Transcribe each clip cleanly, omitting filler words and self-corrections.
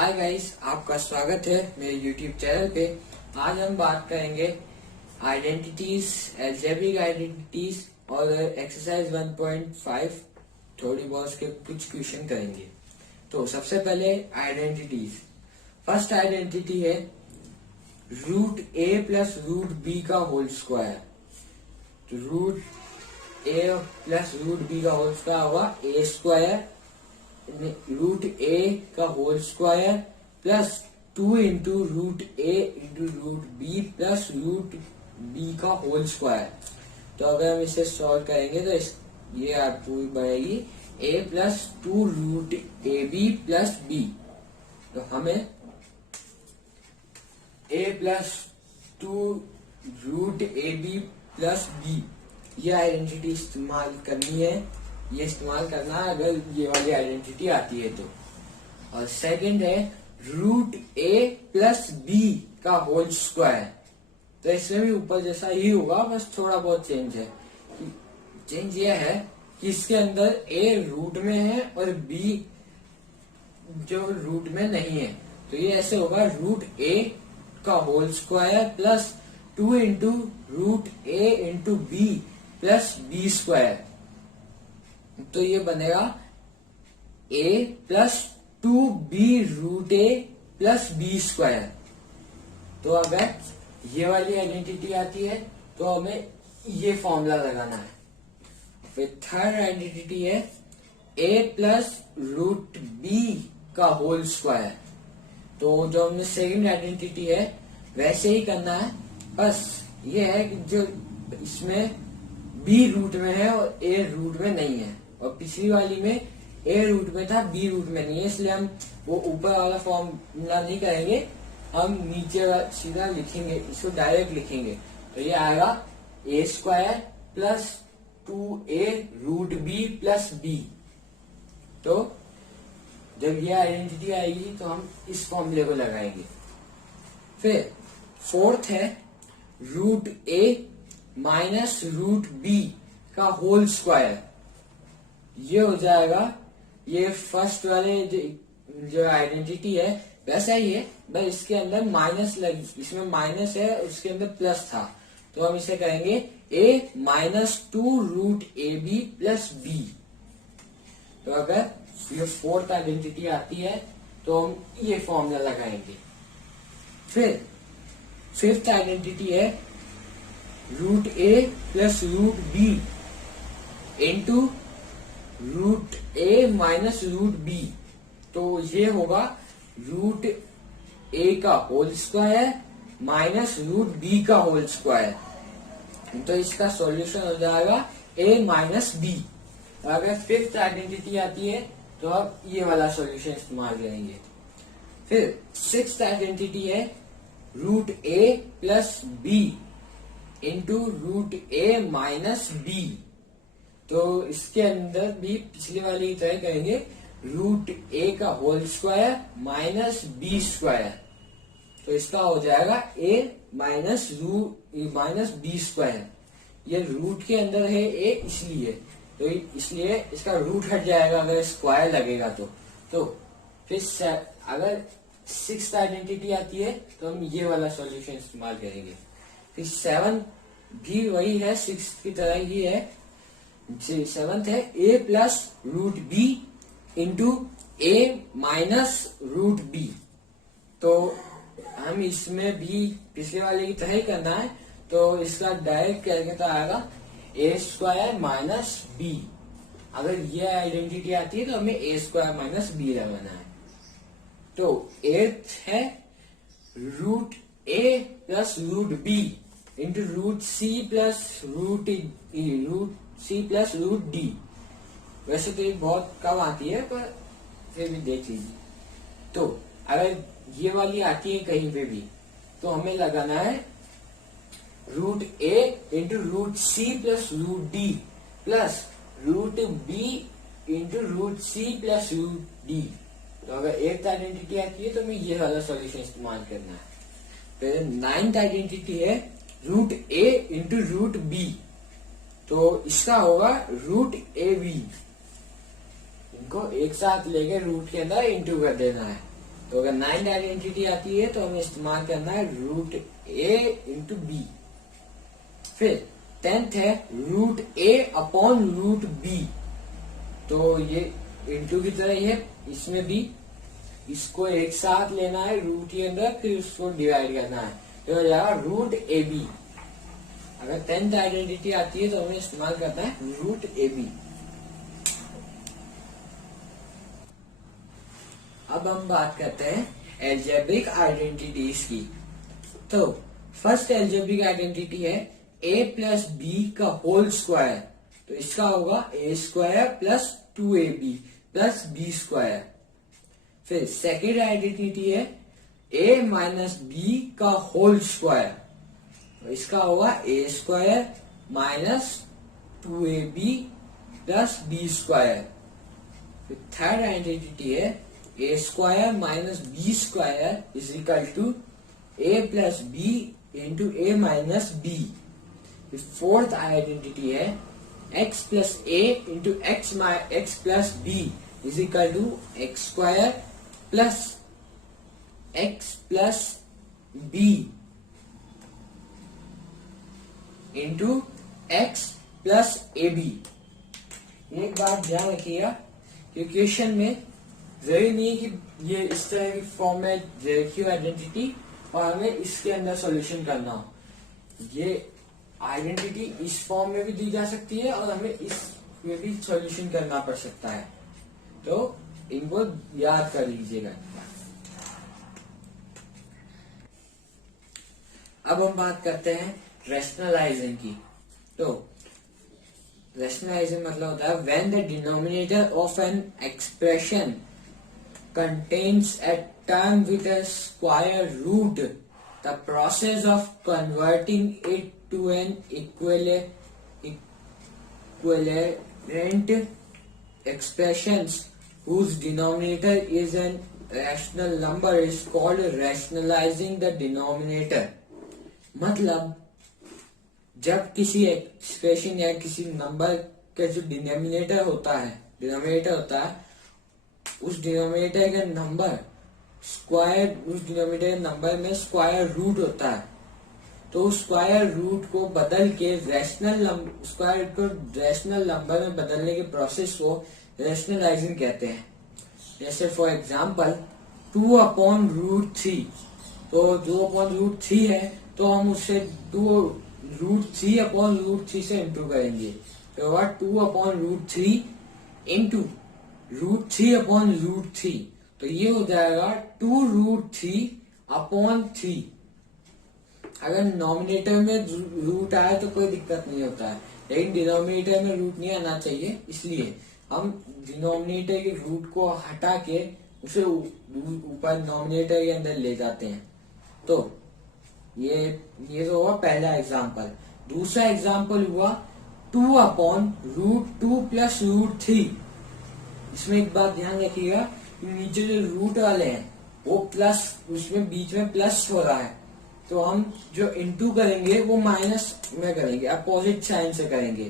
Hi guys, आपका स्वागत है मेरे यूट्यूब चैनल पे। आज हम बात करेंगे आइडेंटिटीज, अलजेब्रिक आइडेंटिटीज और एक्सरसाइज 1.5 थोड़ी बहुत के कुछ क्वेश्चन करेंगे। तो सबसे पहले आइडेंटिटीज। फर्स्ट आइडेंटिटी है root A plus root B का होल स्क्वायर। तो root A plus root B का होल स्क्वायर होगा ए स्क्वायर, रूट ए का whole square plus 2 into root A into root B plus root B का whole square. तो अगर हम इसे सॉल्व करेंगे तो ये आपको बनेगी A plus 2 root A B plus B. तो हमें A plus 2 root A B plus B ये आइडेंटिटी इस्तेमाल करनी है। ये इस्तेमाल करना है अगर ये वाली आइडेंटिटी आती है तो। और सेकंड है रूट ए प्लस बी का होल स्क्वायर। तो इसमें भी ऊपर जैसा ही होगा, बस थोड़ा बहुत चेंज है। चेंज ये है कि इसके अंदर ए रूट में है और बी जो रूट में नहीं है। तो ये ऐसे होगा रूट ए का whole square plus 2 into root A into B plus B square. तो ये बनेगा a plus 2b root A plus B square. तो अगर ये वाली आइडेंटिटी आती है तो हमें ये फॉर्मूला लगाना है। फिर थर्ड आइडेंटिटी है a प्लस रूट बी का होल स्क्वायर। तो जो हमने सेकंड आइडेंटिटी है वैसे ही करना है, बस ये है कि जो इसमें b रूट में है और a रूट में नहीं है। और पिछली वाली में ए रूट में था, बी रूट में नहीं है, इसलिए हम वो ऊपर वाला फॉर्मूला नहीं करेंगे, हम नीचे सीधा लिखेंगे, इसको डायरेक्ट लिखेंगे। तो ये आएगा A square plus 2a root B plus B. तो जब ये आइडेंटिटी आएगी तो हम इस फॉर्मूले को लगाएंगे। फिर फोर्थ है root A minus root B का होल स्क्वायर। ये हो जाएगा, ये फर्स्ट वाले जो आइडेंटिटी है वैसा ही है, बस इसके अंदर माइनस इसमें माइनस है, उसके अंदर प्लस था। तो हम इसे कहेंगे a minus 2 root A B plus B. तो अगर ये फोर्थ आइडेंटिटी आती है तो हम ये फॉर्मूला लगाएंगे। फिर फिफ्थ आइडेंटिटी है root A plus root B into root A minus root B. तो ये होगा रूट ए का whole square minus root B का होल स्क्वायर। तो इसका सॉल्यूशन हो जाएगा ए माइनस बी। अगर फिफ्थ आइडेंटिटी आती है तो आप ये वाला सॉल्यूशन इस्तेमाल करेंगे। फिर सिक्स्थ आइडेंटिटी है root A plus B into root A minus B. तो इसके अंदर भी पिछले वाली की तरह करेंगे रूट ए का whole square minus B square. तो इसका हो जाएगा ए माइनस बी स्क्वायर। ये रूट के अंदर है ए, इसलिए इसका रूट हट जाएगा अगर स्क्वायर लगेगा तो फिर अगर सिक्स्थ आइडेंटिटी आती है तो हम ये वाला सॉल्यूशन इस्तेमाल करेंगे। फिर सेवन भी वही है, सिक्स की तरह ही है। सेवंथ है a plus root B into A minus root B. तो हम इसमें भी पिछले वाले की तरह ही करना है, तो इसका डायरेक्ट करेंगे तो आएगा ए स्क्वायर माइनस बी। अगर ये आइडेंटिटी आती है तो हमें ए स्क्वायर माइनस बी लगाना है। तो एट्थ है root A plus root B into root C plus root D. वैसे तो ये बहुत कम आती है, पर फिर भी देख लीजिए। तो अगर ये वाली आती है कहीं पे भी तो हमें लगाना है root A into root C plus root D plus root B into root C plus root D. तो अगर एट्थ आइडेंटिटी आती है तो हमें ये वाला सॉल्यूशन इस्तेमाल करना है। फिर नाइन्थ आइडेंटिटी है root A into root B. तो इसका होगा रूट ए बी। इनको एक साथ लेके रूट के अंदर इंटू कर देना है। तो अगर 9th आइडेंटिटी आती है तो हमें इस्तेमाल करना है रूट ए इंटू बी। फिर 10th है रूट ए अपॉन रूट बी, तो ये इंटू की तरह ही है, इसमें भी इसको एक साथ लेना है रूट के अंदर, फिर उसको डिवाइड करना है, तो हो जाएगा रूट ए बी। अगर 10th आइडेंटिटी आती है तो हमें इस्तेमाल करना है रूट ए बी। अब हम बात करते हैं एल्जेब्रिक आइडेंटिटीज की। तो फर्स्ट एल्जेब्रिक आइडेंटिटी है a प्लस बी का होल स्क्वायर, तो इसका होगा a square plus 2ab plus B square. फिर सेकेंड आइडेंटिटी है a माइनस बी का होल स्क्वायर, तो इसका होगा a square minus 2ab plus B square. फिर थर्ड आइडेंटिटी है a square minus B square is equal to a plus B into a minus B. Fourth identity है x plus A into X plus B is equal to X square plus X plus B into X plus A B. एक बात ध्यान रखिएगा कि question में जरूरी नहीं है कि ये इस तरह की फॉर्म में रखी हुई आइडेंटिटी और हमें इसके अंदर सॉल्यूशन करना हो। ये आइडेंटिटी इस फॉर्म में भी दी जा सकती है और हमें इस में भी सॉल्यूशन करना पड़ सकता है, तो इनको याद कर लीजिएगा। अब हम बात करते हैं रैशनलाइजिंग की। तो रैशनलाइजिंग मतलब होता है when the denominator of an expression contains a term with a square root, the process of converting it to an equivalent expressions whose denominator is an rational number is called rationalizing the denominator। मतलब जब किसी expression या किसी number का जो denominator होता है उस डिनोमिनेटर का नंबर स्क्वायर, उस डिनोमिनेटर नंबर में स्क्वायर रूट होता है, तो उस स्क्वायर रूट को बदल के स्क्वायर को रैशनल नंबर में बदलने के प्रोसेस को रैशनलाइजिंग कहते हैं। जैसे फॉर एग्जांपल 2/√3, तो 2/√3 है तो हम उससे 2√3/√3 से इंटू करेंगे, तो होगा 2/√3 इंटू √3/√3, तो ये हो जाएगा 2√3/3। अगर नॉमिनेटर में रूट आए तो कोई दिक्कत नहीं होता है, लेकिन डिनोमिनेटर में रूट नहीं आना चाहिए, इसलिए हम डिनोमिनेटर के रूट को हटा के उसे ऊपर नॉमिनेटर के अंदर ले जाते हैं। तो ये तो हुआ पहला एग्जाम्पल। दूसरा एग्जाम्पल हुआ 2/√2 प्लस √3। इसमें एक बात ध्यान रखिएगा, नीचे जो रूट वाले हैं वो प्लस, उसमें बीच में प्लस हो रहा है, तो हम जो इंटू करेंगे वो माइनस में करेंगे, अपोजिट साइन से करेंगे,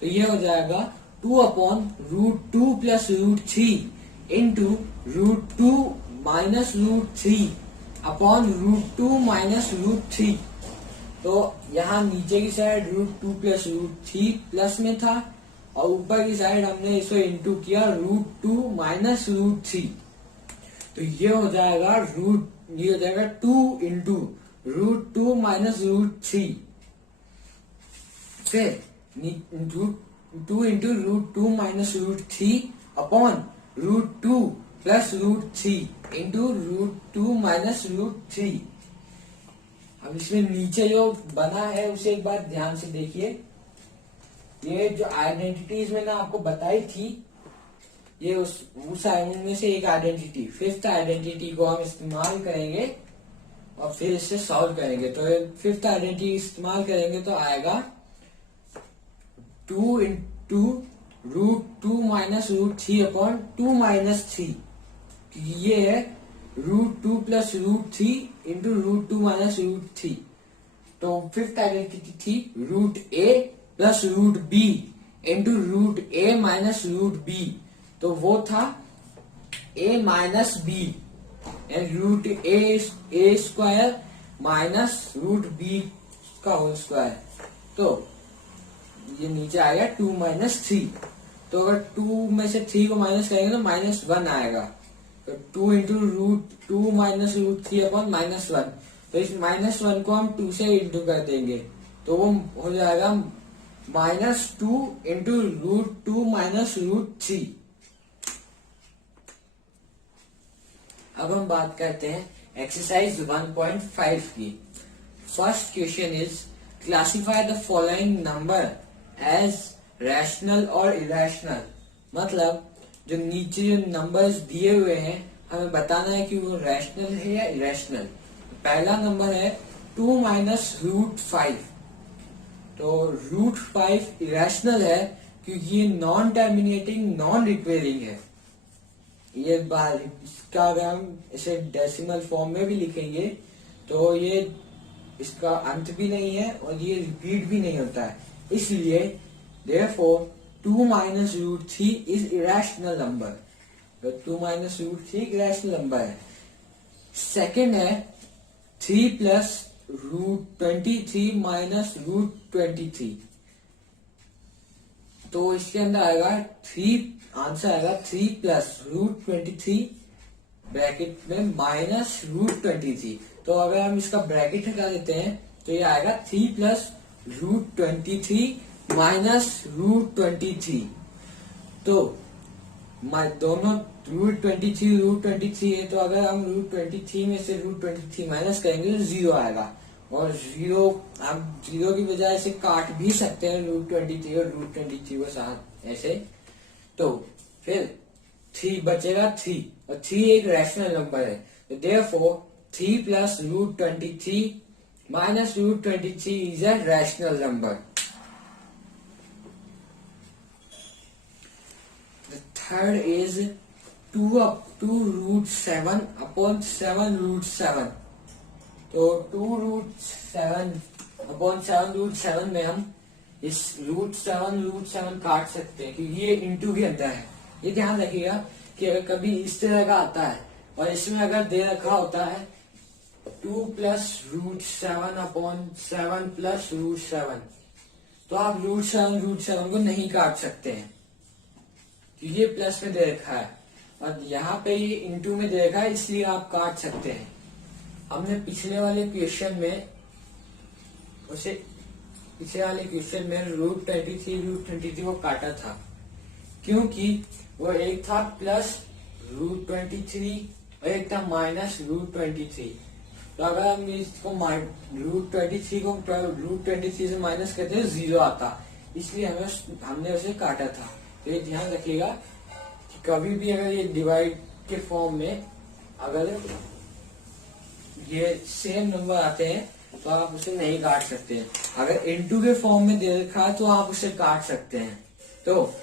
तो ये हो जाएगा 2/√2 plus √3 into √2 minus √3 upon √2 minus √3। तो यहाँ नीचे की साइड √2 प्लस √3 प्लस में था और ऊपर की साइड हमने इसको इंटू किया √2 माइनस √3, तो ये हो जाएगा 2 इंटू √2 माइनस √3। फिर 2 into √2 minus √3 upon √2 plus √3 into √2 minus √3। अब इसमें नीचे जो बना है उसे एक बार ध्यान से देखिए। ये जो आइडेंटिटीज मैंने आपको बताई थी, ये उनमें से एक आइडेंटिटी, फिफ्थ आइडेंटिटी को हम इस्तेमाल करेंगे और फिर इससे सॉल्व करेंगे। तो फिफ्थ आइडेंटिटी इस्तेमाल करेंगे तो आएगा 2 इंटू √2 माइनस √3 अपॉन 2 माइनस 3, ये है √2 प्लस √3 इंटू √2 माइनस √3। तो फिफ्थ आइडेंटिटी थी √a plus √b into √a minus √b, तो वो था a minus b। And root A square minus root B का होल स्क्वायर। तो ये नीचे आएगा 2 माइनस 3। तो अगर 2 में से 3 को माइनस करेंगे तो -1 आएगा। तो 2 into root 2 minus root 3 upon -1। तो इस -1 को हम 2 से इंटू कर देंगे तो वो हो जाएगा -2 इंटू रूट 2 माइनस रूट 3। अब हम बात करते हैं एक्सरसाइज 1.5 की। First question is classify the following number as rational और इरेशनल। मतलब जो नीचे जो नंबर्स दिए हुए हैं हमें बताना है कि वो रैशनल है या इरेशनल। पहला नंबर है 2 माइनस रूट 5। तो रूट 5 इरेशनल है क्योंकि ये नॉन टर्मिनेटिंग नॉन रिक्वेरिंग है। ये बार इसका अगर हम इसे डेसिमल फॉर्म में भी लिखेंगे तो ये इसका अंत भी नहीं है और ये रिपीट भी नहीं होता है, इसलिए therefore 2 minus root 3 is irrational number. तो 2 माइनस रूट 3 इरेशनल नंबर है। सेकेंड है 3 प्लस रूट 23 माइनस रूट 23। तो इसके अंदर आएगा 3, आंसर आएगा 3 प्लस रूट 23 ब्रैकेट में माइनस रूट 23। तो अगर हम इसका ब्रैकेट हटा देते हैं तो ये आएगा 3 प्लस रूट 23 माइनस रूट 23। तो दोनों रूट 23 है, तो अगर हम रूट 23 में से रूट 23 माइनस करेंगे तो 0 आएगा। और 0 आप 0 की बजाय से काट भी सकते हैं रूट 23 और रूट 23 को साथ ऐसे। तो फिर 3 बचेगा 3 और 3 एक रैशनल नंबर है। तो therefore 3 plus root 23 minus root 23 is a rational number. The third is 2 up to root 7 upon 7 root 7। तो 2 रूट 7 अपॉन 7 रूट 7 में हम इस रूट 7 काट सकते हैं क्योंकि ये इंटू के अंदर है। ये ध्यान रखिएगा कि अगर कभी इस तरह का आता है और इसमें अगर दे रखा होता है 2 plus root 7 upon 7 plus root 7, तो आप रूट 7 को नहीं काट सकते हैं क्योंकि ये प्लस में दे रखा है और यहाँ पे ये इंटू में दे रखा है, इसलिए आप काट सकते हैं। हमने पिछले वाले क्वेश्चन में रूट 23 को काटा था क्योंकि वो एक था प्लस रूट 23 और एक था माइनस रूट 23। तो अगर हम इसको रूट 23 को रूट 23 से माइनस करते हैं 0 आता, इसलिए हमने उसे काटा था। तो ये ध्यान रखिएगा कि कभी भी अगर ये डिवाइड के फॉर्म में अगर ये सेम नंबर आते हैं तो आप उसे नहीं काट सकते हैं। अगर इनटू के फॉर्म में दे रखा है तो आप उसे काट सकते हैं। तो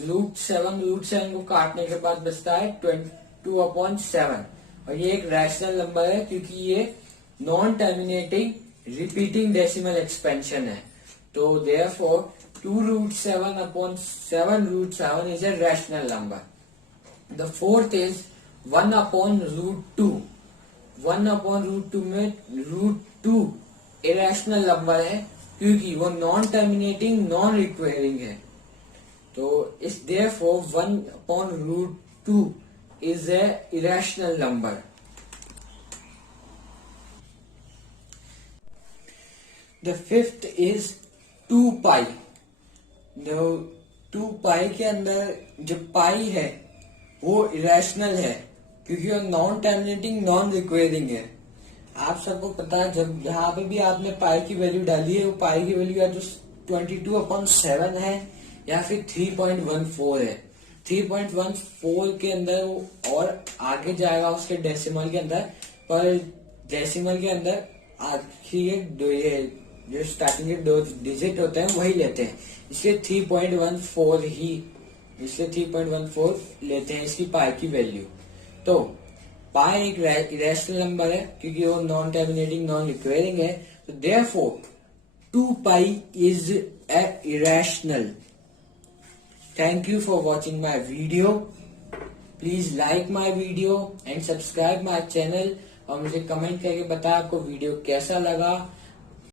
रूट 7 को काटने के बाद बचता है 22 अपॉन 7 और ये एक रैशनल नंबर है क्योंकि ये non terminating repeating decimal expansion है। तो therefore 2 root 7 upon 7 root 7 is a rational number. The fourth is 1 upon root 2. 1 upon root 2 में रूट 2 इरेशनल नंबर है क्योंकि वो नॉन टर्मिनेटिंग नॉन रिक्वायरिंग है। तो इस therefore 1 upon root 2 is a irrational number. The fifth is 2 pi. जो 2 पाई के अंदर जो पाई है वो इरेशनल है क्योंकि वो नॉन टर्मिनेटिंग नॉन रिक्वायरिंग है। आप सबको पता है जब यहाँ पे भी आपने पाई की वैल्यू डाली है वो पाई की वैल्यू या तो 22/7 है या फिर 3.14 है। 3.14 के अंदर वो और आगे जाएगा उसके डेसिमल के अंदर, पर डेसिमल के अंदर आखिरी जो स्टार्टिंग के 2 डिजिट होते हैं वही लेते हैं, इसलिए 3.14 लेते हैं इसकी पाई की वैल्यू। तो पाई एक इरेशनल नंबर है क्योंकि वो नॉन टर्मिनेटिंग नॉन रिक्वायरिंग है। तो therefore 2 pi is a irrational. Thank you for watching my video. Please like my video and subscribe my channel और मुझे कमेंट करके बताएं आपको वीडियो कैसा लगा।